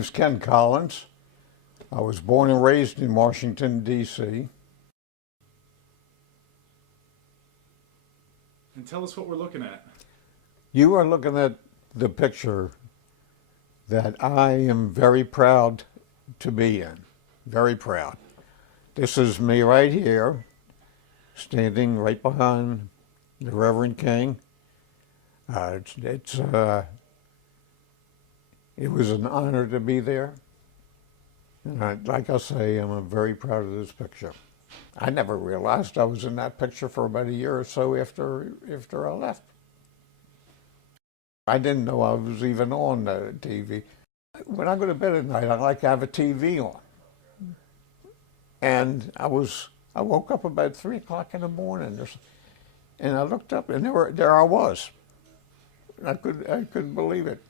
Is Ken Collins. I was born and raised in Washington, D.C. And tell us what we're looking at. You are looking at the picture that I am very proud to be in. Very proud. This is me right here, standing right behind the Reverend King. It was an honor to be there. And like I say, I'm very proud of this picture. I never realized I was in that picture for about a year or so after I left. I didn't know I was even on the TV. When I go to bed at night, I like to have a TV on. And I woke up about 3 o'clock in the morning, and I looked up, and there I was. I couldn't believe it.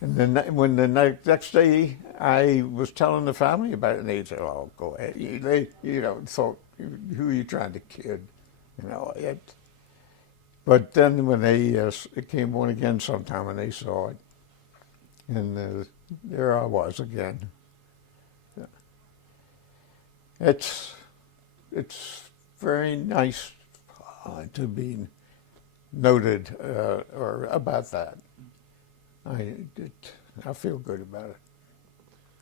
And then when the next day I was telling the family about it, and they said, "Oh, go ahead." They thought, "Who are you trying to kid?" But then when it came on again sometime, and they saw it, and there I was again. It's very nice to be noted or about that. I feel good about it.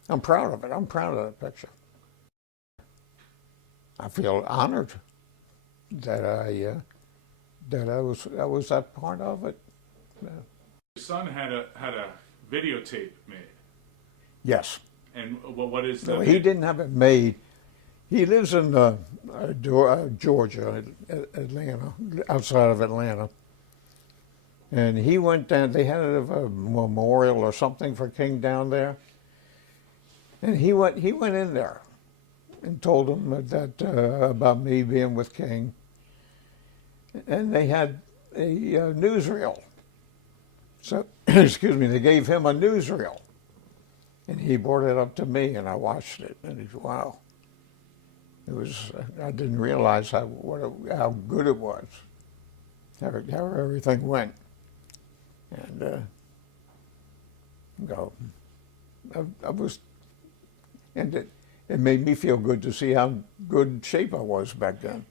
I'm proud of it. I'm proud of that picture. I feel honored that I was that part of it. Your son had a videotape made. Yes. And what is that? No, he didn't have it made. He lives in Georgia, Atlanta, outside of Atlanta. And he went down, they had a memorial or something for King down there. And he went in there and told him that about me being with King. And they had a newsreel. So, excuse me, they gave him a newsreel. And he brought it up to me, and I watched it, and he said, wow. It was, I didn't realize how good it was, how everything went. And I was, and it made me feel good to see how good shape I was back then.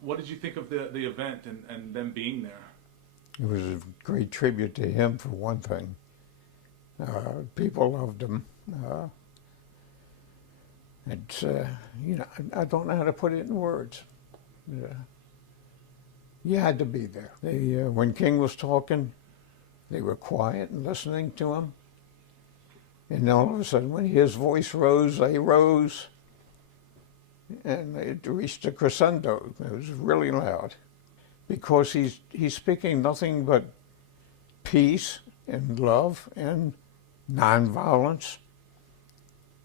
What did you think of the event and them being there? It was a great tribute to him, for one thing. People loved him. I don't know how to put it in words. You had to be there. When King was talking, they were quiet and listening to him. And all of a sudden, when his voice rose, they rose. And it reached a crescendo. It was really loud. Because he's speaking nothing but peace and love and nonviolence.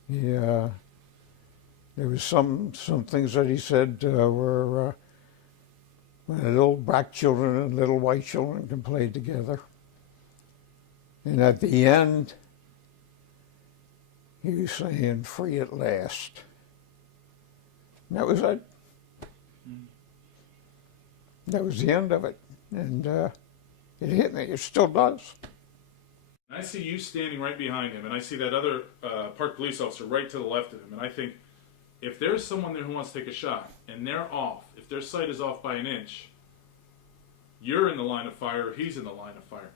There was some things that he said were when little black children and little white children can play together. And at the end, he was saying, "Free at last." And that was it. That was the end of it. And it hit me. It still does. I see you standing right behind him, and I see that other park police officer right to the left of him, and I think, if there's someone there who wants to take a shot, and they're off, if their sight is off by an inch, you're in the line of fire, he's in the line of fire.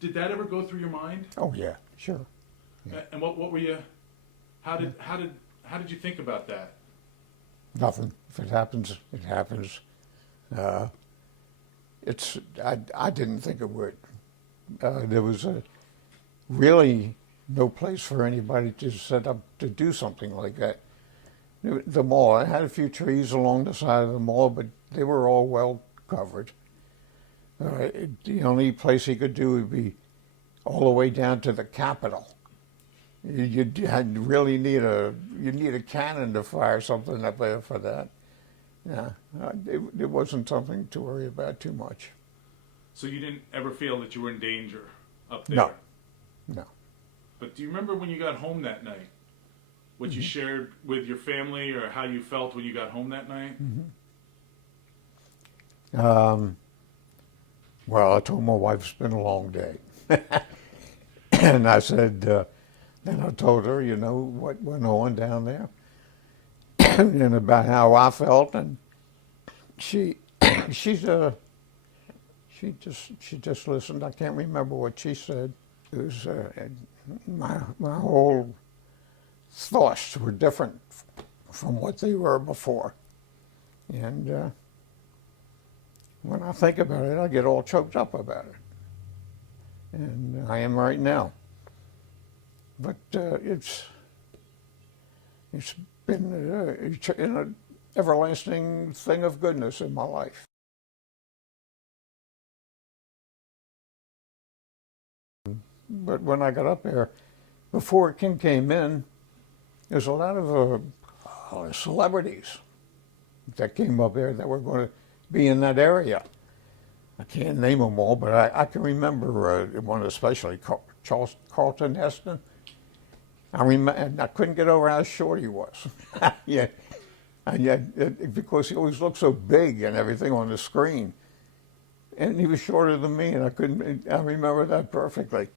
Did that ever go through your mind? Oh yeah, sure. Yeah. And what were you? How did you think about that? Nothing. If it happens, it happens. I didn't think it would. There was really no place for anybody to set up to do something like that. The mall, I had a few trees along the side of the mall, but they were all well covered. The only place he could do would be all the way down to the Capitol. You really need a cannon to fire something up there for that. Yeah, it wasn't something to worry about too much. So you didn't ever feel that you were in danger up there? No, no. But do you remember when you got home that night? What you shared with your family, or how you felt when you got home that night? Well, I told my wife it's been a long day. And I said, then I told her, you know, what went on down there and about how I felt. And she, she's she just listened. I can't remember what she said. It was my whole thoughts were different from what they were before. And when I think about it, I get all choked up about it. And I am right now. But it's been an everlasting thing of goodness in my life. But when I got up there, before King came in, there's a lot of celebrities that came up there that were going to be in that area. I can't name them all, but I can remember one especially, Carlton Heston. And I couldn't get over how short he was. Yeah, and yet, because he always looked so big and everything on the screen. And he was shorter than me, and I remember that perfectly.